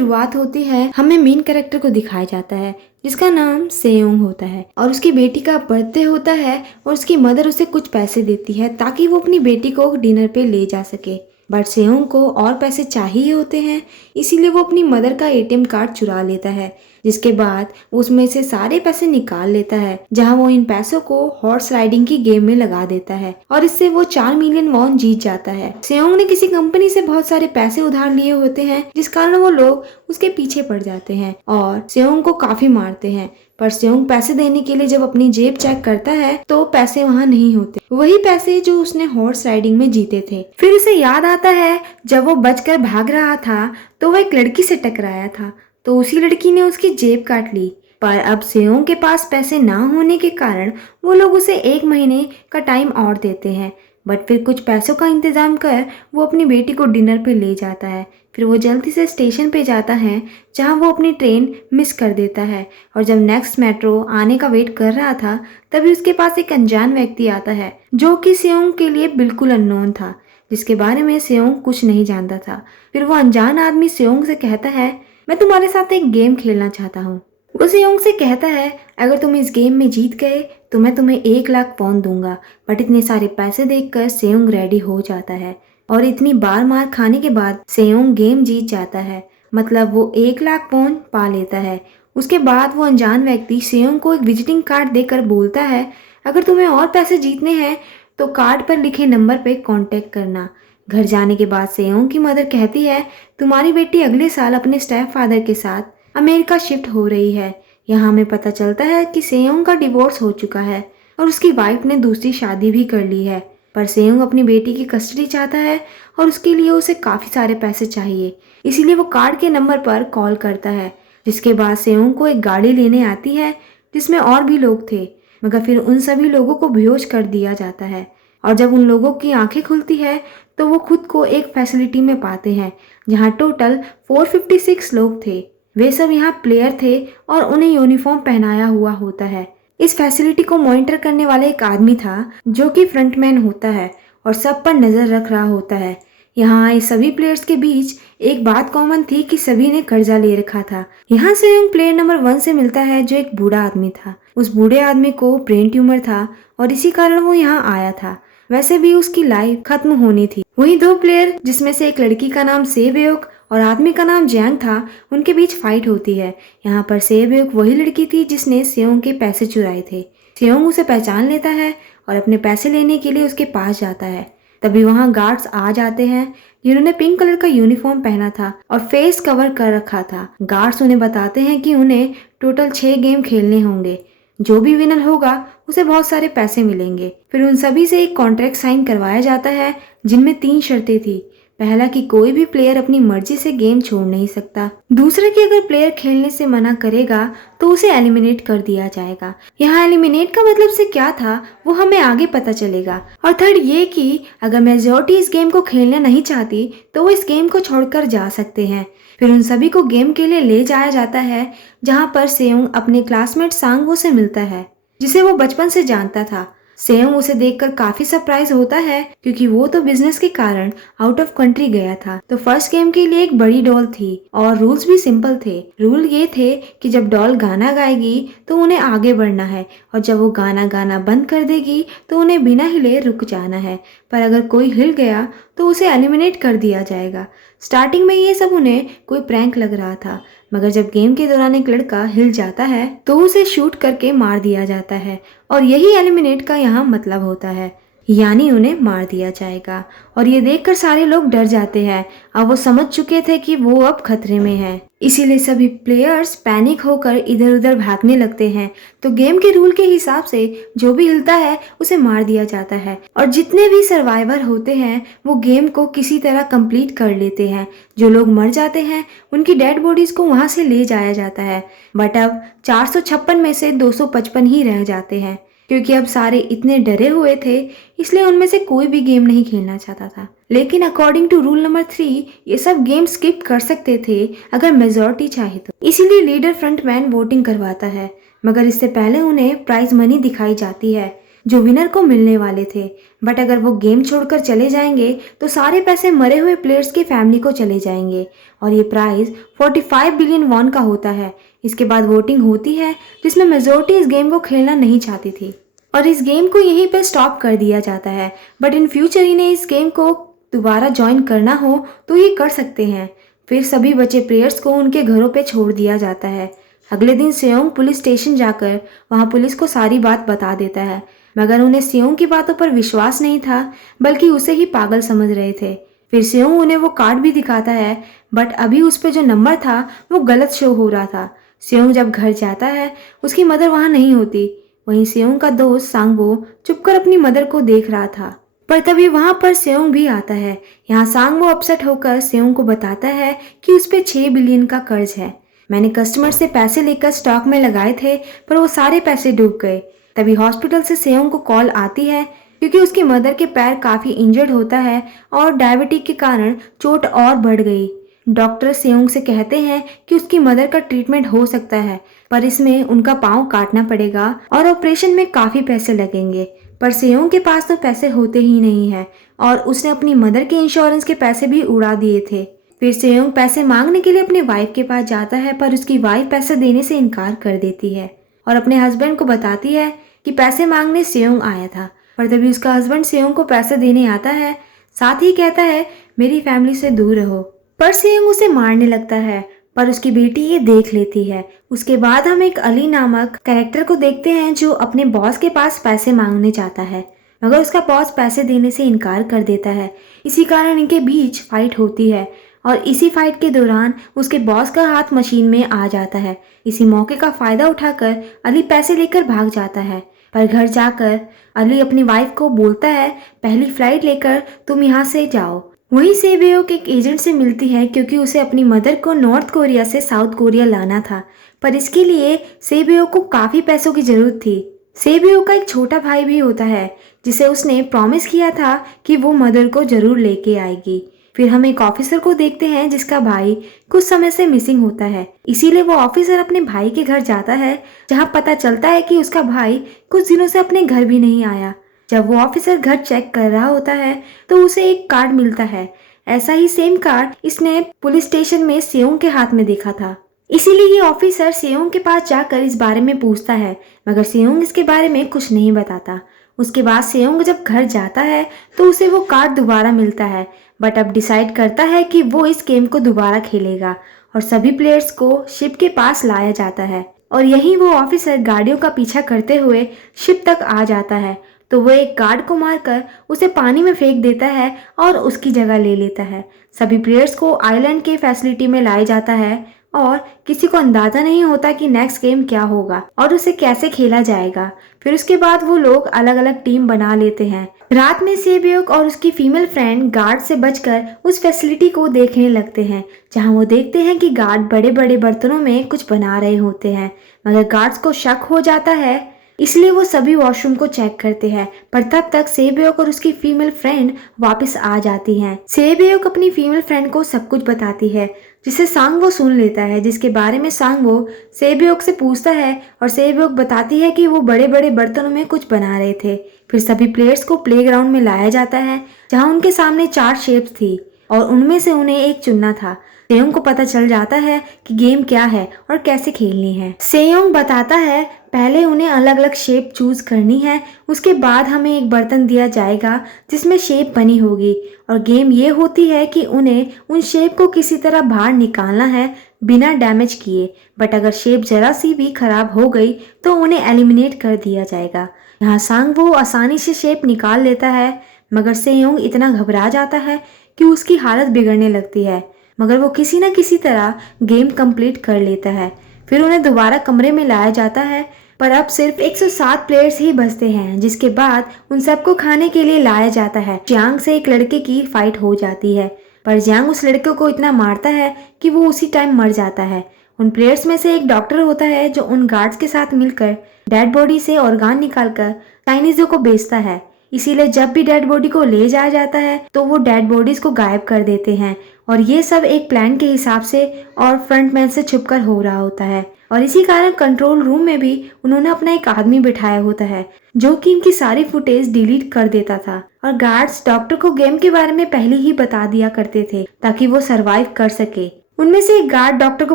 शुरुआत होती है, हमें मेन कैरेक्टर को दिखाया जाता है जिसका नाम सेयोंग होता है और उसकी बेटी का बर्थडे होता है और उसकी मदर उसे कुछ पैसे देती है ताकि वो अपनी बेटी को डिनर पे ले जा सके। बट सेयोंग को और पैसे चाहिए होते हैं, इसीलिए वो अपनी मदर का एटीएम कार्ड चुरा लेता है, जिसके बाद उसमें से सारे पैसे निकाल लेता है, जहां वो इन पैसों को हॉर्स राइडिंग की गेम में लगा देता है और इससे वो 4 मिलियन वॉन जीत जाता है। सेयोंग ने किसी कंपनी से बहुत सारे पैसे उधार लिए होते हैं, जिस कारण वो लोग उसके पीछे पड़ जाते हैं और सेयोंग को काफी मारते हैं। पर सेयोंग पैसे देने के लिए जब अपनी जेब चेक करता है तो पैसे वहाँ नहीं होते, वही पैसे जो उसने हॉर्स राइडिंग में जीते थे। फिर उसे याद आता है जब वो बचकर भाग रहा था तो वो एक लड़की से टकराया था, तो उसी लड़की ने उसकी जेब काट ली। पर अब सेयोंग के पास पैसे ना होने के कारण वो लोग उसे 1 महीने का टाइम और देते हैं। बट फिर कुछ पैसों का इंतजाम कर वो अपनी बेटी को डिनर पे ले जाता है। फिर वो जल्दी से स्टेशन पे जाता है जहां वो अपनी ट्रेन मिस कर देता है और जब नेक्स्ट मेट्रो आने का वेट कर रहा था तभी उसके पास एक अनजान व्यक्ति आता है जो कि सेयोंग के लिए बिल्कुल अननोन था, जिसके बारे में सेयोंग कुछ नहीं जानता था। फिर वो अनजान आदमी सेयोंग से कहता है, मैं तुम्हारे साथ एक गेम खेलना चाहता हूँ। वो सेयोंग से कहता है, अगर तुम इस गेम में जीत गए तो मैं तुम्हें 1 लाख पौंड दूंगा। बट इतने सारे पैसे देखकर सेयोंग रेडी हो जाता है और इतनी बार मार खाने के बाद सेयोंग गेम जीत जाता है, मतलब वो 1 लाख पौंड पा लेता है। उसके बाद वो अनजान व्यक्ति सेयोंग को एक विजिटिंग कार्ड देकर बोलता है, अगर तुम्हें और पैसे जीतने हैं तो कार्ड पर लिखे नंबर पे कांटेक्ट करना। घर जाने के बाद सेयोंग की मदर कहती है, तुम्हारी बेटी अगले साल अपने स्टेप फादर के साथ अमेरिका शिफ्ट हो रही है। यहाँ हमें पता चलता है कि सेयोंग का डिवोर्स हो चुका है और उसकी वाइफ ने दूसरी शादी भी कर ली है। पर सेयोंग अपनी बेटी की कस्टडी चाहता है और उसके लिए उसे काफी सारे पैसे चाहिए, इसीलिए वो कार्ड के नंबर पर कॉल करता है। जिसके बाद सेयोंग को एक गाड़ी लेने आती है जिसमें और भी लोग थे, मगर फिर उन सभी लोगों को बेहोश कर दिया जाता है और जब उन लोगों की आंखें खुलती है तो वो खुद को एक फैसिलिटी में पाते हैं जहाँ टोटल 456 लोग थे। वे सब यहाँ प्लेयर थे और उन्हें यूनिफॉर्म पहनाया हुआ होता है। इस फैसिलिटी को मॉनिटर करने वाला एक आदमी था जो कि फ्रंटमैन होता है और सब पर नजर रख रहा होता है। यहाँ आए सभी प्लेयर्स के बीच एक बात कॉमन थी कि सभी ने कर्जा ले रखा था। यहाँ सेयोंग प्लेयर नंबर 1 से मिलता है जो एक बूढ़ा आदमी था। उस बूढ़े आदमी को ब्रेन ट्यूमर था और इसी कारण वो यहाँ आया था। वैसे भी उसकी लाइफ खत्म होनी थी। वहीं 2 प्लेयर जिसमें से एक लड़की का नाम सेबेयोक और आदमी का नाम जैंग था, उनके बीच फाइट होती है। यहाँ पर सेबेयोक वही लड़की थी जिसने सेयोंग के पैसे चुराए थे। सेयोंग उसे पहचान लेता है और अपने पैसे लेने के लिए उसके पास जाता है। तभी वहाँ गार्ड्स आ जाते हैं जिन्होंने पिंक कलर का यूनिफॉर्म पहना था और फेस कवर कर रखा था। गार्ड्स उन्हें बताते हैं कि उन्हें टोटल 6 गेम खेलने होंगे, जो भी विनर होगा उसे बहुत सारे पैसे मिलेंगे। फिर उन सभी से एक कॉन्ट्रैक्ट साइन करवाया जाता है जिनमें 3 शर्तें थी। पहला कि कोई भी प्लेयर अपनी मर्जी से गेम छोड़ नहीं सकता। दूसरा कि अगर प्लेयर खेलने से मना करेगा तो उसे एलिमिनेट कर दिया जाएगा। यहाँ एलिमिनेट का मतलब से क्या था वो हमें आगे पता चलेगा। और थर्ड ये कि अगर मेजॉरिटी इस गेम को खेलना नहीं चाहती तो वो इस गेम को छोड़कर जा सकते हैं। फिर उन सभी को गेम के लिए ले जाया जाता है जहाँ पर सेयोंग अपने क्लासमेट सांगवो से मिलता है जिसे वो बचपन से जानता था। सेयोंग उसे देखकर काफी सरप्राइज होता है क्योंकि वो तो बिजनेस के कारण आउट ऑफ कंट्री गया था। तो फर्स्ट गेम के लिए एक बड़ी डॉल थी और रूल्स भी सिंपल थे। रूल ये थे कि जब डॉल गाना गाएगी तो उन्हें आगे बढ़ना है और जब वो गाना गाना बंद कर देगी तो उन्हें बिना हिले रुक जाना है। पर अगर कोई हिल गया तो उसे एलिमिनेट कर दिया जाएगा। स्टार्टिंग में ये सब उन्हें कोई प्रैंक लग रहा था, मगर जब गेम के दौरान एक लड़का हिल जाता है तो उसे शूट करके मार दिया जाता है और यही एलिमिनेट का यहाँ मतलब होता है, यानी उन्हें मार दिया जाएगा। और ये देखकर सारे लोग डर जाते हैं। अब वो समझ चुके थे कि वो अब खतरे में है, इसीलिए सभी प्लेयर्स पैनिक होकर इधर उधर भागने लगते हैं। तो गेम के रूल के हिसाब से जो भी हिलता है उसे मार दिया जाता है और जितने भी सर्वाइवर होते हैं वो गेम को किसी तरह कंप्लीट कर लेते हैं। जो लोग मर जाते हैं उनकी डेड बॉडीज को वहां से ले जाया जाता है। बट अब 456 में से 255 ही रह जाते हैं क्योंकि अब सारे इतने डरे हुए थे, इसलिए उनमें से कोई भी गेम नहीं खेलना चाहता था। लेकिन अकॉर्डिंग टू रूल नंबर 3 ये सब गेम स्किप कर सकते थे अगर मेजॉरिटी चाहे तो। इसीलिए लीडर फ्रंटमैन वोटिंग करवाता है, मगर इससे पहले उन्हें प्राइज मनी दिखाई जाती है जो विनर को मिलने वाले थे। बट अगर वो गेम छोड़कर चले जाएंगे तो सारे पैसे मरे हुए प्लेयर्स की फैमिली को चले जाएंगे और ये प्राइज 45 बिलियन वॉन का होता है। इसके बाद वोटिंग होती है जिसमें मेजोरिटी इस गेम को खेलना नहीं चाहती थी और इस गेम को यहीं पर स्टॉप कर दिया जाता है। बट इन फ्यूचर इन्हें इस गेम को दोबारा ज्वाइन करना हो तो ये कर सकते हैं। फिर सभी बचे प्लेयर्स को उनके घरों पे छोड़ दिया जाता है। अगले दिन सेयोंग पुलिस स्टेशन जाकर वहाँ पुलिस को सारी बात बता देता है, मगर उन्हें सेयोंग की बातों पर विश्वास नहीं था बल्कि उसे ही पागल समझ रहे थे। फिर सेयोंग उन्हें वो कार्ड भी दिखाता है बट अभी उस पर जो नंबर था वो गलत शो हो रहा था। सेयोंग जब घर जाता है उसकी मदर वहाँ नहीं होती। वहीं सेयोंग का दोस्त सांगवो चुपकर अपनी मदर को देख रहा था, पर तभी वहाँ पर सेयोंग भी आता है। यहाँ सांगवो अपसेट होकर सेयोंग को बताता है कि उस पर 6 बिलियन का कर्ज है। मैंने कस्टमर से पैसे लेकर स्टॉक में लगाए थे पर वो सारे पैसे डूब गए। तभी हॉस्पिटल से सेयोंग को कॉल आती है क्योंकि उसकी मदर के पैर काफ़ी इंजर्ड होता है और डायबिटीज के कारण चोट और बढ़ गई। डॉक्टर सेयोंग से कहते हैं कि उसकी मदर का ट्रीटमेंट हो सकता है पर इसमें उनका पाँव काटना पड़ेगा और ऑपरेशन में काफ़ी पैसे लगेंगे। पर सेयोंग के पास तो पैसे होते ही नहीं है और उसने अपनी मदर के इंश्योरेंस के पैसे भी उड़ा दिए थे। फिर सेयोंग पैसे मांगने के लिए अपनी वाइफ के पास जाता है पर उसकी वाइफ पैसे देने से इनकार कर देती है और अपने हस्बैंड को बताती है कि पैसे मांगने सेयोंग आया था। पर तभी उसका हस्बैंड सेयोंग को पैसे देने आता है, साथ ही कहता है मेरी फैमिली से दूर रहो। पर सेयोंग उसे मारने लगता है पर उसकी बेटी ये देख लेती है। उसके बाद हम एक अली नामक कैरेक्टर को देखते हैं जो अपने बॉस के पास पैसे मांगने जाता है मगर उसका बॉस पैसे देने से इनकार कर देता है। इसी कारण इनके बीच फाइट होती है और इसी फाइट के दौरान उसके बॉस का हाथ मशीन में आ जाता है। इसी मौके का फायदा उठाकर अली पैसे लेकर भाग जाता है पर घर जाकर अली अपनी वाइफ को बोलता है पहली फ्लाइट लेकर तुम यहाँ से जाओ। वहीं सेबेयोक एक एजेंट से मिलती है क्योंकि उसे अपनी मदर को नॉर्थ कोरिया से साउथ कोरिया लाना था पर इसके लिए सेबेयोक को काफ़ी पैसों की ज़रूरत थी। सेबेयोक का एक छोटा भाई भी होता है जिसे उसने प्रॉमिस किया था कि वो मदर को ज़रूर लेके आएगी। फिर हम एक ऑफिसर को देखते हैं जिसका भाई कुछ समय से मिसिंग होता है, इसीलिए वो ऑफिसर अपने भाई के घर जाता है जहां पता चलता है कि उसका भाई कुछ दिनों से अपने घर भी नहीं आया। जब वो ऑफिसर घर चेक कर रहा होता है तो उसे एक कार्ड मिलता है। ऐसा ही सेम कार्ड इसने पुलिस स्टेशन में सेयोंग के हाथ में देखा था, इसीलिए ये ऑफिसर सेयोंग के पास जाकर इस बारे में पूछता है मगर सेयोंग इसके बारे में कुछ नहीं बताता। उसके बाद सेयोंग जब घर जाता है तो उसे वो कार्ड दोबारा मिलता है बट अब डिसाइड करता है कि वो इस गेम को दोबारा खेलेगा और सभी प्लेयर्स को शिप के पास लाया जाता है और यहीं वो ऑफिसर गाड़ियों का पीछा करते हुए शिप तक आ जाता है तो वो एक गार्ड को मारकर उसे पानी में फेंक देता है और उसकी जगह ले लेता है। सभी प्लेयर्स को आइलैंड के फैसिलिटी में लाया जाता है और किसी को अंदाजा नहीं होता कि नेक्स्ट गेम क्या होगा और उसे कैसे खेला जाएगा। फिर उसके बाद वो लोग अलग अलग टीम बना लेते हैं। रात में सेबेयोक और उसकी फीमेल फ्रेंड गार्ड से बचकर उस फैसिलिटी को देखने लगते हैं जहां वो देखते हैं कि गार्ड बड़े बड़े बर्तनों में कुछ बना रहे होते हैं मगर गार्ड्स को शक हो जाता है इसलिए वो सभी वॉशरूम को चेक करते हैं। पर तब तक सेबेयोक और उसकी फीमेल फ्रेंड वापस आ जाती हैं। सेबेयोक अपनी फीमेल फ्रेंड को सब कुछ बताती है जिसे सांगवो सुन लेता है, जिसके बारे में सांगवो सेबेयोक से पूछता है और सेबेयोक बताती है कि वो बड़े बड़े बर्तनों में कुछ बना रहे थे। फिर सभी प्लेयर्स को प्लेग्राउंड में लाया जाता है जहाँ उनके सामने 4 शेप्स थी और उनमें से उन्हें एक चुनना था। सेयोंग को पता चल जाता है कि गेम क्या है और कैसे खेलनी है। सेयोंग बताता है पहले उन्हें अलग अलग शेप चूज करनी है, उसके बाद हमें एक बर्तन दिया जाएगा जिसमें शेप बनी होगी और गेम ये होती है कि उन्हें उन शेप को किसी तरह बाहर निकालना है बिना डैमेज किए। बट अगर शेप जरा सी भी खराब हो गई तो उन्हें एलिमिनेट कर दिया जाएगा। यहाँ सांगवो आसानी से शेप निकाल लेता है मगर सेयोंग इतना घबरा जाता है कि उसकी हालत बिगड़ने लगती है मगर वो किसी न किसी तरह गेम कंप्लीट कर लेता है। फिर उन्हें दोबारा कमरे में लाया जाता है पर अब सिर्फ 107 प्लेयर्स ही बचते हैं, जिसके बाद उन सबको खाने के लिए लाया जाता है। जियांग से एक लड़के की फाइट हो जाती है पर जियांग उस लड़के को इतना मारता है कि वो उसी टाइम मर जाता है। उन प्लेयर्स में से एक डॉक्टर होता है जो उन गार्ड्स के साथ मिलकर डेड बॉडी से ऑर्गान निकालकर चाइनीजों को बेचता है, इसीलिए जब भी डेड बॉडी को ले जाया जाता है तो वो डेड बॉडीज को गायब कर देते हैं और ये सब एक प्लान के हिसाब से और फ्रंटमैन से छुपकर हो रहा होता है। और इसी कारण कंट्रोल रूम में भी उन्होंने अपना एक आदमी बिठाया होता है जो कि इनकी सारी फुटेज डिलीट कर देता था। और गार्ड्स डॉक्टर को गेम के बारे में पहले ही बता दिया करते थे ताकि वो सरवाइव कर सके। उनमें से एक गार्ड डॉक्टर को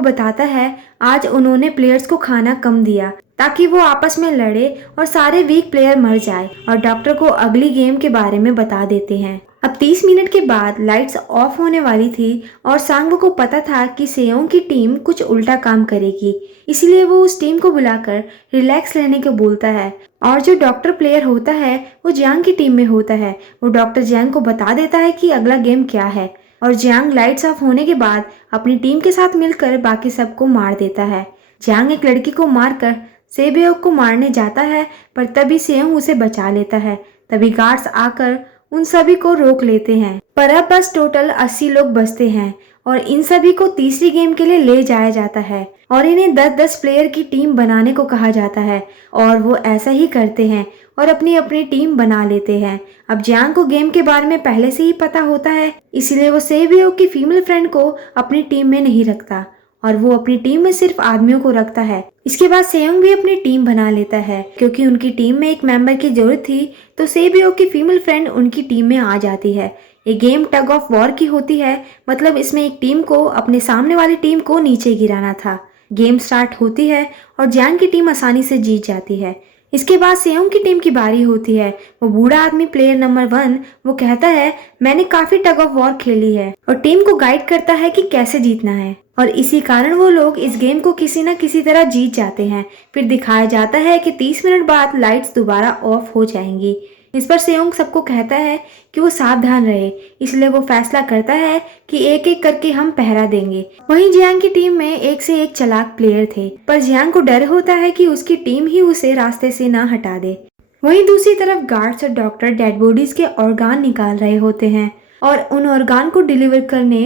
बताता है आज उन्होंने प्लेयर्स को खाना कम दिया ताकि वो आपस में लड़े और सारे वीक प्लेयर मर जाए, और डॉक्टर को अगली गेम के बारे में बता देते हैं। अब 30 मिनट के बाद लाइट्स ऑफ होने वाली थी और सांगवो को पता था कि सेयोंग की टीम कुछ उल्टा काम करेगी, इसलिए वो उस टीम को बुलाकर रिलैक्स लेने को बोलता है। और जो डॉक्टर प्लेयर होता है वो जियांग की टीम में होता है। वो डॉक्टर जियांग को बता देता है कि अगला गेम क्या है, और जियांग लाइट्स ऑफ होने के बाद अपनी टीम के साथ मिलकर बाकी सबको मार देता है। जियांग एक लड़की को मारकर सेबेओक को मारने जाता है, पर तभी सेयोंग उसे बचा लेता है। तभी गार्ड्स आकर उन सभी को रोक लेते हैं, पर अब बस टोटल 80 लोग बचते हैं और इन सभी को तीसरी गेम के लिए ले जाया जाता है और इन्हें 10-10 प्लेयर की टीम बनाने को कहा जाता है, और वो ऐसा ही करते हैं और अपनी अपनी टीम बना लेते हैं। अब जियांग को गेम के बारे में पहले से ही पता होता है, इसलिए वो सेबेओक की फीमेल फ्रेंड को अपनी टीम में नहीं रखता और वो अपनी टीम में सिर्फ आदमियों को रखता है। इसके बाद सेयोंग भी अपनी टीम बना लेता है। क्योंकि उनकी टीम में एक मेंबर की जरूरत थी तो सेबेओक की फीमेल फ्रेंड उनकी टीम में आ जाती है। ये गेम टग ऑफ वॉर की होती है, मतलब इसमें एक टीम को अपने सामने वाली टीम को नीचे गिराना था। गेम स्टार्ट होती है और जियांग की टीम आसानी से जीत जाती है। इसके बाद सेयोंग की टीम की बारी होती है। वो बूढ़ा आदमी प्लेयर नंबर 1 वो कहता है मैंने काफी टग ऑफ वॉर खेली है, और टीम को गाइड करता है कि कैसे जीतना है, और इसी कारण वो लोग इस गेम को किसी न किसी तरह जीत जाते हैं। फिर दिखाया जाता है कि 30 मिनट बाद लाइट्स दोबारा ऑफ हो जाएंगी। इस पर सेयोंग सबको कहता है कि वो सावधान रहे, इसलिए वो फैसला करता है कि एक एक करके हम पहरा देंगे। वहीं जियांग की टीम में एक से एक चालाक प्लेयर थे, पर जियांग को डर होता है कि उसकी टीम ही उसे रास्ते से ना हटा दे। वहीं दूसरी तरफ गार्ड्स और डॉक्टर डेड बॉडीज के ऑर्गान निकाल रहे होते हैं और उन ऑर्गान को डिलीवर करने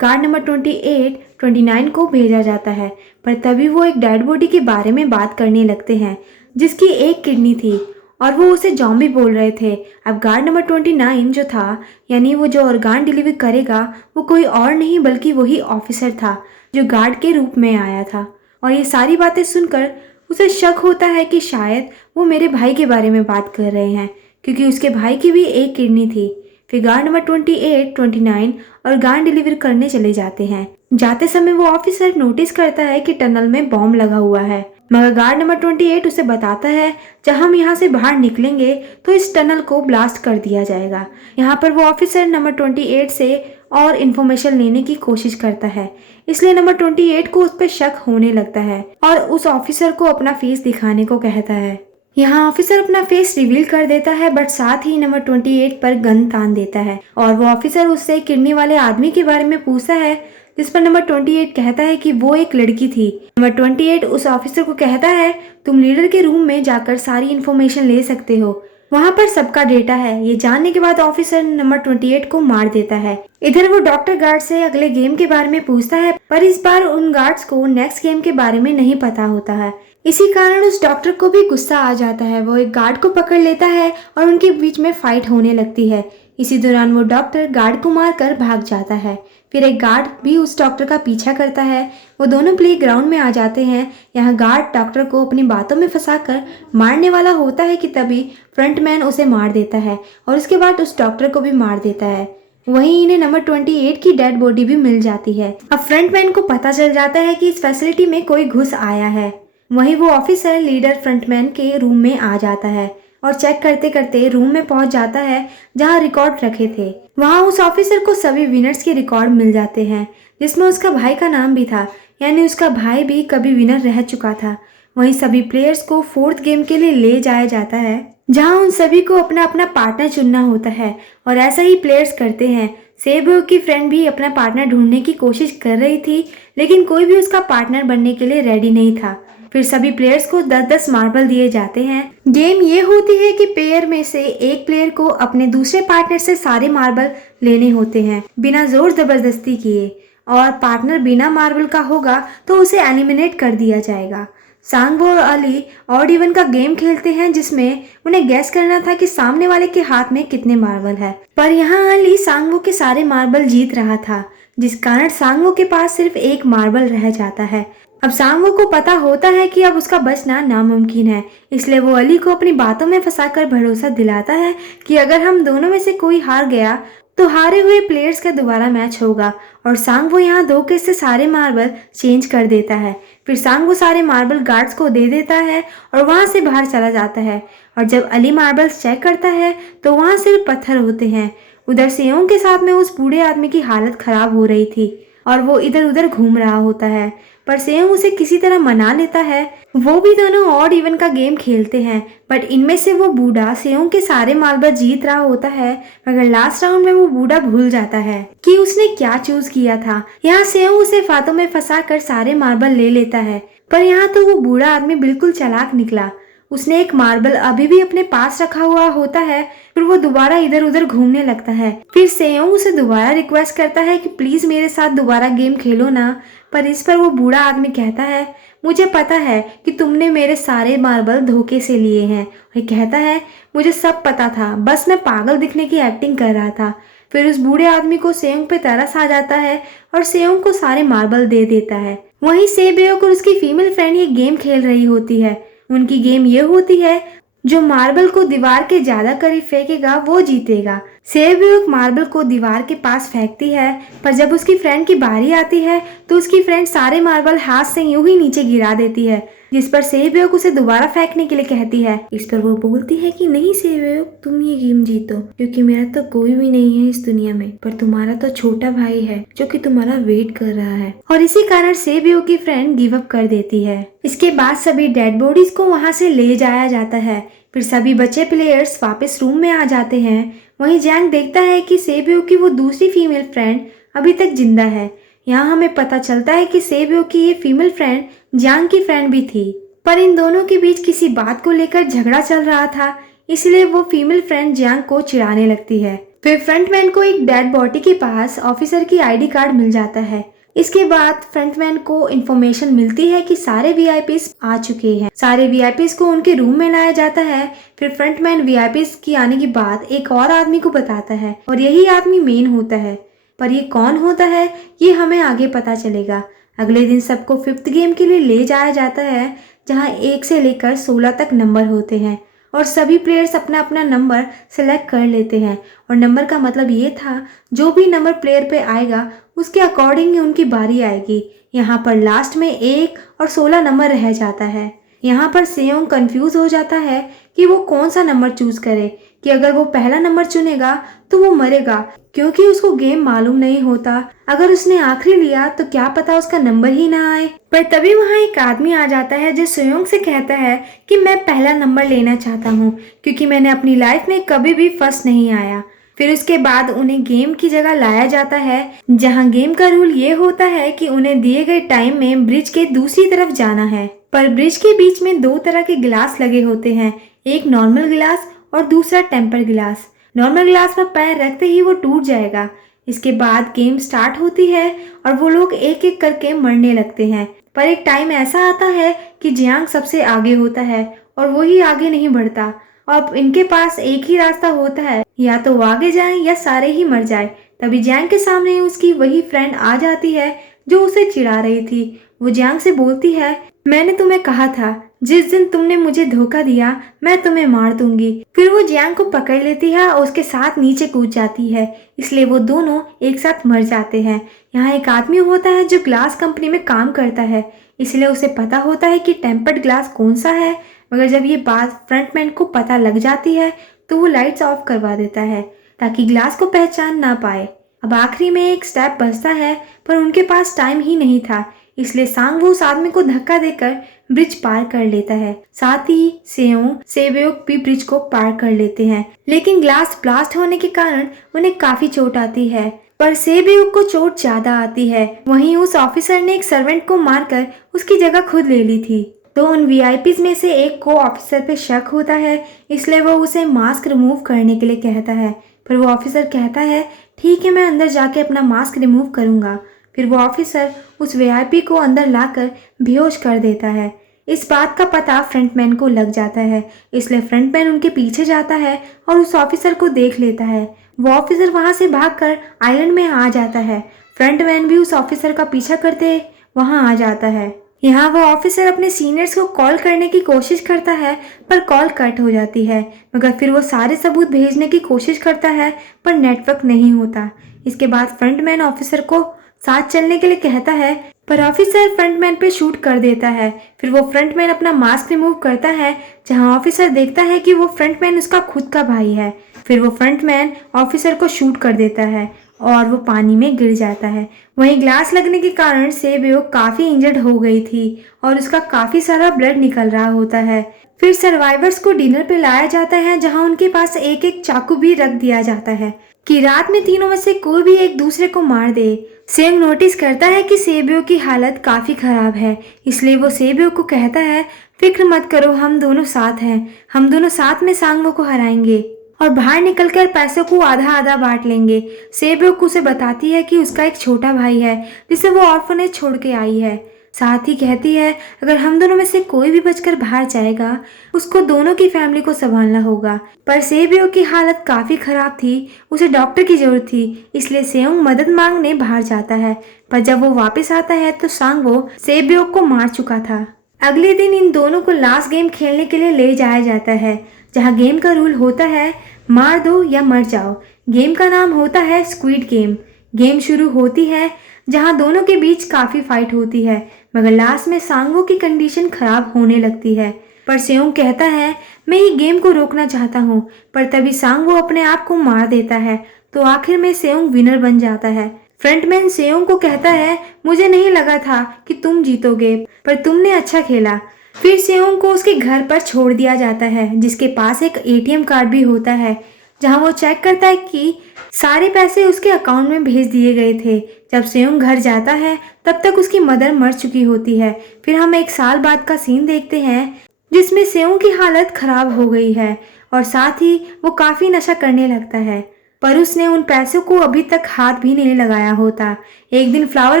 गार्ड नंबर 28, 29 को भेजा जाता है। पर तभी वो एक डेड बॉडी के बारे में बात करने लगते हैं जिसकी एक किडनी थी और वो उसे जॉम्बी बोल रहे थे। अब गार्ड नंबर 29 जो था, यानी वो जो ऑर्गान डिलीवर करेगा, वो कोई और नहीं बल्कि वही ऑफिसर था जो गार्ड के रूप में आया था। और ये सारी बातें सुनकर उसे शक होता है कि शायद वो मेरे भाई के बारे में बात कर रहे हैं, क्योंकि उसके भाई की भी एक किडनी थी। फिर गार्ड नंबर 28, 29 ऑर्गान डिलीवर करने चले जाते हैं। जाते समय वो ऑफिसर नोटिस करता है कि टनल में बॉम्ब लगा हुआ है, मगर गार्ड नंबर 28 उसे बताता है जब हम यहाँ से बाहर निकलेंगे तो इस टनल को ब्लास्ट कर दिया जाएगा। यहाँ पर वो ऑफिसर नंबर 28 से और इन्फॉर्मेशन लेने की कोशिश करता है, इसलिए नंबर 28 को उस पर शक होने लगता है और उस ऑफिसर को अपना फेस दिखाने को कहता है। यहाँ ऑफिसर अपना फेस रिवील कर देता है, बट साथ ही नंबर 28 पर गन तान देता है और वो ऑफिसर उससे किडनी वाले आदमी के बारे में पूछता है, जिस पर नंबर 28 कहता है कि वो एक लड़की थी। नंबर 28 उस ऑफिसर को कहता है तुम लीडर के रूम में जाकर सारी इन्फॉर्मेशन ले सकते हो, वहाँ पर सबका डेटा है। ये जानने के बाद ऑफिसर नंबर 28 को मार देता है। इधर वो डॉक्टर गार्ड से अगले गेम के बारे में पूछता है, पर इस बार उन गार्ड्स को नेक्स्ट गेम के बारे में नहीं पता होता है। इसी कारण उस डॉक्टर को भी गुस्सा आ जाता है। वो एक गार्ड को पकड़ लेता है और उनके बीच में फाइट होने लगती है। इसी दौरान वो डॉक्टर गार्ड को मारकर भाग जाता है। फिर एक गार्ड भी उस डॉक्टर का पीछा करता है। वो दोनों प्ले ग्राउंड में आ जाते हैं। यहाँ गार्ड डॉक्टर को अपनी बातों में फंसाकर मारने वाला होता है कि तभी फ्रंटमैन उसे मार देता है और उसके बाद उस डॉक्टर को भी मार देता है। वहीं इन्हें नंबर 28 की डेड बॉडी भी मिल जाती है। अब फ्रंटमैन को पता चल जाता है कि इस फैसिलिटी में कोई घुस आया है। वहीं वो ऑफिसर लीडर फ्रंटमैन के रूम में आ जाता है और चेक करते करते रूम में पहुंच जाता है जहां रिकॉर्ड रखे थे। वहां उस ऑफिसर को सभी विनर्स के रिकॉर्ड मिल जाते हैं, जिसमें उसका भाई का नाम भी था, यानी उसका भाई भी कभी विनर रह चुका था। वहीं सभी प्लेयर्स को 4th गेम के लिए ले जाया जाता है, जहां उन सभी को अपना अपना पार्टनर चुनना होता है और ऐसा ही प्लेयर्स करते हैं। सेबेओक की फ्रेंड भी अपना पार्टनर ढूंढने की कोशिश कर रही थी, लेकिन कोई भी उसका पार्टनर बनने के लिए रेडी नहीं था। फिर सभी प्लेयर्स को 10-10 मार्बल दिए जाते हैं। गेम ये होती है कि पेयर में से एक प्लेयर को अपने दूसरे पार्टनर से सारे मार्बल लेने होते हैं बिना जोर जबरदस्ती किए, और पार्टनर बिना मार्बल का होगा तो उसे एलिमिनेट कर दिया जाएगा। सांगवो और अली ऑड इवन का गेम खेलते हैं, जिसमें उन्हें गैस करना था कि सामने वाले के हाथ में कितने मार्बल है। पर यहाँ अली सांगवो के सारे मार्बल जीत रहा था, जिस कारण सांगवो के पास सिर्फ एक मार्बल रह जाता है। अब सांगवो को पता होता है कि अब उसका बचना नामुमकिन है, इसलिए वो अली को अपनी बातों में फंसाकर भरोसा दिलाता है कि अगर हम दोनों में से कोई हार गया तो हारे हुए प्लेयर्स का दोबारा मैच होगा। और सांगवो यहाँ धोखे से सारे मार्बल चेंज कर देता है। फिर सांगवो सारे मार्बल गार्ड्स को दे देता है और वहां से बाहर चला जाता है। और जब अली मार्बल्स चेक करता है तो वहां सिर्फ पत्थर होते हैं। उधर सेयोंग के साथ में उस बूढ़े आदमी की हालत खराब हो रही थी और वो इधर उधर घूम रहा होता है, पर सेयोंग उसे किसी तरह मना लेता है। वो भी दोनों ऑड इवन का गेम खेलते हैं, बट इनमें से वो बूढ़ा सेयोंग के सारे मार्बल जीत रहा होता है, मगर लास्ट राउंड में वो बूढ़ा भूल जाता है कि उसने क्या चूज किया था। यहाँ सेयोंग उसे फातों में फंसा कर सारे मार्बल ले लेता है, पर यहाँ तो वो बूढ़ा आदमी बिल्कुल चालाक निकला। उसने एक मार्बल अभी भी अपने पास रखा हुआ होता है, फिर वो दोबारा इधर उधर घूमने लगता है। फिर सेयोंग उसे दोबारा रिक्वेस्ट करता है कि प्लीज मेरे साथ दोबारा गेम खेलो ना, पर इस पर वो बूढ़ा आदमी कहता है मुझे पता है कि तुमने मेरे सारे मार्बल धोखे से लिए हैं। और कहता है मुझे सब पता था, बस मैं पागल दिखने की एक्टिंग कर रहा था। फिर उस बूढ़े आदमी को सेयोंग पे तरस आ जाता है और सेयोंग को सारे मार्बल दे देता है। वहीं सेबेओक और उसकी फीमेल फ्रेंड ये गेम खेल रही होती है। उनकी गेम ये होती है जो मार्बल को दीवार के ज्यादा करीब फेंकेगा वो जीतेगा। सेबेओक मार्बल को दीवार के पास फेंकती है, पर जब उसकी फ्रेंड की बारी आती है तो उसकी फ्रेंड सारे मार्बल हाथ से यूं ही नीचे गिरा देती है, जिस पर सेबेओक उसे दोबारा फेंकने के लिए कहती है। इस पर वो बोलती है कि नहीं सेबेओक, तुम ये गेम जीतो क्योंकि मेरा तो कोई भी नहीं है इस दुनिया में, पर तुम्हारा तो छोटा भाई है जो कि तुम्हारा वेट कर रहा है। और इसी कारण सेबेओक की फ्रेंड गिव अप कर देती है। इसके बाद सभी डेड बॉडीज को वहां से ले जाया जाता है। फिर सभी बचे प्लेयर्स वापस रूम में आ जाते हैं। वहीं जैंग देखता है कि सेबेओक की वो दूसरी फीमेल फ्रेंड अभी तक जिंदा है। यहाँ हमें पता चलता है कि सेबेओक की ये फीमेल फ्रेंड जैंग की फ्रेंड भी थी, पर इन दोनों के बीच किसी बात को लेकर झगड़ा चल रहा था, इसलिए वो फीमेल फ्रेंड जैंग को चिढ़ाने लगती है। फिर फ्रंटमैन को एक डेड बॉडी के पास ऑफिसर की आईडी कार्ड मिल जाता है। इसके बाद फ्रंटमैन को इन्फॉर्मेशन मिलती है कि सारे वीआईपीज आ चुके हैं। सारे वीआईपीज को उनके रूम में लाया जाता है। फिर फ्रंटमैन वीआईपीज की आने की बात एक और आदमी को बताता है और यही आदमी मेन होता है, पर ये कौन होता है ये हमें आगे पता चलेगा। अगले दिन सबको 5th गेम के लिए ले जाया जाता है, जहाँ 1 से लेकर 16 तक नंबर होते हैं और सभी प्लेयर्स अपना अपना नंबर सेलेक्ट कर लेते हैं। और नंबर का मतलब ये था जो भी नंबर प्लेयर पे आएगा उसके अकॉर्डिंग ही उनकी बारी आएगी। यहाँ पर लास्ट में 1 और 16 नंबर रह जाता है। यहाँ पर सेयोंग कंफ्यूज हो जाता है कि वो कौन सा नंबर चूज करे, कि अगर वो पहला नंबर चुनेगा तो वो मरेगा क्योंकि उसको गेम मालूम नहीं होता। अगर उसने आखिरी लिया तो क्या पता उसका नंबर ही ना आए। पर तभी वहाँ एक आदमी आ जाता है जो सेयोंग से कहता है कि मैं पहला नंबर लेना चाहता हूँ क्योंकि मैंने अपनी लाइफ में कभी भी फर्स्ट नहीं आया। फिर उसके बाद उन्हें गेम की जगह लाया जाता है, जहाँ गेम का रूल ये होता है कि उन्हें दिए गए टाइम में ब्रिज के दूसरी तरफ जाना है। पर ब्रिज के बीच में 2 तरह के गिलास लगे होते हैं, एक नॉर्मल गिलास और दूसरा टेम्पर गिलास। नॉर्मल गिलास पर पैर रखते ही वो टूट जाएगा। इसके बाद गेम स्टार्ट होती है और वो लोग एक एक करके मरने लगते हैं। पर एक टाइम ऐसा आता है कि जियांग सबसे आगे होता है और वो ही आगे नहीं बढ़ता। अब इनके पास एक ही रास्ता होता है, या तो वो आगे जाएं या सारे ही मर जाए। तभी जियांग के सामने उसकी वही फ्रेंड आ जाती है जो उसे चिढ़ा रही थी। वो जियांग से बोलती है मैंने तुम्हें कहा था जिस दिन तुमने मुझे धोखा दिया मैं तुम्हें मार दूंगी। फिर वो जियांग को पकड़ लेती है और उसके साथ नीचे कूद जाती है, इसलिए वो दोनों एक साथ मर जाते हैं। यहाँ एक आदमी होता है जो ग्लास कंपनी में काम करता है, इसलिए उसे पता होता है कि टेम्पर्ड ग्लास कौन सा है, मगर जब ये बात फ्रंटमैन को पता लग जाती है तो वो लाइट्स ऑफ करवा देता है ताकि ग्लास को पहचान ना पाए। अब आखिरी में एक स्टेप बचता है, पर उनके पास टाइम ही नहीं था, इसलिए सांगवो उस आदमी को धक्का देकर ब्रिज पार कर लेता है। साथ ही सेबेओक भी ब्रिज को पार कर लेते हैं, लेकिन ग्लास ब्लास्ट होने के कारण उन्हें काफी चोट आती है। पर सेबेओक को चोट ज्यादा आती है। वहीं उस ऑफिसर ने एक सर्वेंट को मारकर उसकी जगह खुद ले ली थी, तो उन वीआईपीज में से एक को ऑफिसर पे शक होता है, इसलिए वो उसे मास्क रिमूव करने के लिए कहता है। पर वो ऑफिसर कहता है ठीक है मैं अंदर जाके अपना मास्क रिमूव करूंगा। फिर वो ऑफिसर उस वीआईपी को अंदर लाकर बेहोश कर देता है। इस बात का पता फ्रंटमैन को लग जाता है, इसलिए फ्रंटमैन उनके पीछे जाता है और उस ऑफिसर को देख लेता है। वो ऑफिसर वहां से भागकर आइलैंड में आ जाता है। फ्रंटमैन भी उस ऑफिसर का पीछा करते वहां आ जाता है। यहाँ वो ऑफिसर अपने सीनियर्स को कॉल करने की कोशिश करता है पर कॉल कट हो जाती है, मगर फिर वो सारे सबूत भेजने की कोशिश करता है पर नेटवर्क नहीं होता। इसके बाद फ्रंटमैन ऑफिसर को साथ चलने के लिए कहता है पर ऑफिसर फ्रंटमैन पे शूट कर देता है। फिर वो फ्रंटमैन अपना मास्क रिमूव करता है, जहां ऑफिसर देखता है कि वो फ्रंटमैन उसका खुद का भाई है। फिर वो फ्रंटमैन ऑफिसर को शूट कर देता है और वो पानी में गिर जाता है। वहीं ग्लास लगने के कारण सेबियो काफी इंजर्ड हो गई थी और उसका काफी सारा ब्लड निकल रहा होता है। फिर सर्वाइवर्स को डिनर पे लाया जाता है, जहां उनके पास एक एक चाकू भी रख दिया जाता है कि रात में तीनों में से कोई भी एक दूसरे को मार दे। सेंग नोटिस करता है कि सेबियो की हालत काफी खराब है, इसलिए वो सेबियो को कहता है फिक्र मत करो, हम दोनों साथ हैं, हम दोनों साथ में सांगवो को हराएंगे और बाहर निकलकर पैसों को आधा आधा बांट लेंगे। सेबियो उसे बताती है कि उसका एक छोटा भाई है जिसे वो ऑर्फनेज छोड़ के आई है। साथ ही कहती है अगर हम दोनों में से कोई भी बचकर बाहर जाएगा उसको दोनों की फैमिली को संभालना होगा। पर सेबियो की हालत काफी खराब थी, उसे डॉक्टर की जरूरत थी, इसलिए सेयोंग मदद मांगने बाहर जाता है। पर जब वो वापस आता है तो सांगवो सेबियो को मार चुका था। अगले दिन इन दोनों को लास्ट गेम खेलने के लिए ले जाया जाता है, जहाँ गेम का रूल होता है मार दो या मर जाओ। गेम का नाम होता है स्क्विड गेम। गेम शुरू होती है जहां दोनों के बीच काफी फाइट होती है, मगर लास्ट में सांगवो की कंडीशन खराब होने लगती है। पर सेयोंग कहता है मैं ही गेम को रोकना चाहता हूँ, पर तभी सांगवो अपने आप को मार देता है, तो आखिर में सेयोंग विनर बन जाता है। फ्रंटमैन सेयोंग को कहता है मुझे नहीं लगा था कि तुम जीतोगे, पर तुमने अच्छा खेला। फिर सेयोंग को उसके घर पर छोड़ दिया जाता है, जिसके पास एक एटीएम कार्ड भी होता है, जहां वो चेक करता है कि सारे पैसे उसके अकाउंट में भेज दिए गए थे। जब सेयोंग घर जाता है तब तक उसकी मदर मर चुकी होती है। फिर हम एक साल बाद का सीन देखते हैं जिसमें सेयोंग की हालत खराब हो गई है और साथ ही वो काफी नशा करने लगता है, पर उसने उन पैसों को अभी तक हाथ भी नहीं लगाया होता। एक दिन फ्लावर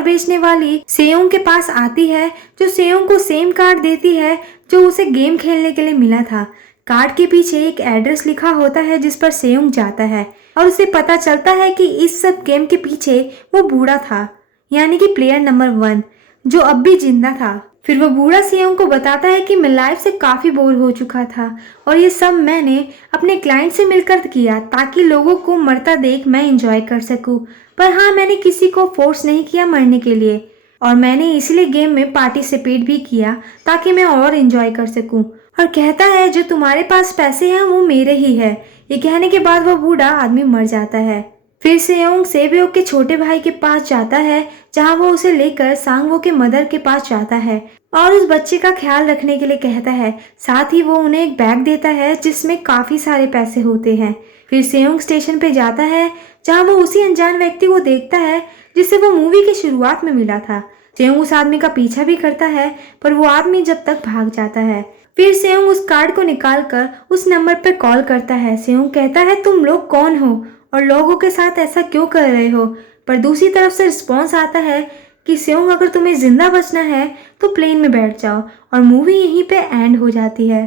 बेचने वाली सेयोंग के पास आती है, जो सेयोंग को सेम कार्ड देती है जो उसे गेम खेलने के लिए मिला था। कार्ड के पीछे एक एड्रेस लिखा होता है जिस पर सेयोंग जाता है और उसे पता चलता है कि इस सब गेम के पीछे वो बूढ़ा था, यानी कि प्लेयर नंबर 1 जो अब भी जिंदा था। फिर वो बूढ़ा सेयोंग को बताता है कि मैं लाइफ से काफी बोर हो चुका था और ये सब मैंने अपने क्लाइंट से मिलकर किया ताकि लोगों को मरता देख मैं एंजॉय कर सकूं। पर हाँ, मैंने किसी को फोर्स नहीं किया मरने के लिए और मैंने इसलिए गेम में पार्टिसिपेट भी किया ताकि मैं और एंजॉय कर सकूं। और कहता है जो तुम्हारे पास पैसे हैं वो मेरे ही है। ये कहने के बाद वो बूढ़ा आदमी मर जाता है। फिर सेयोंग सेबियो के छोटे भाई के पास जाता है, जहां वो उसे लेकर सांगवो के मदर के पास जाता है और उस बच्चे का ख्याल रखने के लिए कहता है। साथ ही वो उन्हें एक बैग देता है जिसमें काफी सारे पैसे होते हैं। फिर सेयोंग स्टेशन पे जाता है, जहां वो उसी अनजान व्यक्ति को देखता है जिसे वो मूवी की शुरुआत में मिला था। सेयोंग उस आदमी का पीछा भी करता है, पर वो आदमी जब तक भाग जाता है। फिर सेयोंग उस कार्ड को निकालकर उस नंबर पर कॉल करता है। सेयोंग कहता है तुम लोग कौन हो और लोगों के साथ ऐसा क्यों कर रहे हो, पर दूसरी तरफ से रिस्पॉन्स आता है कि सेयोंग अगर तुम्हें जिंदा बचना है तो प्लेन में बैठ जाओ, और मूवी यहीं पे एंड हो जाती है।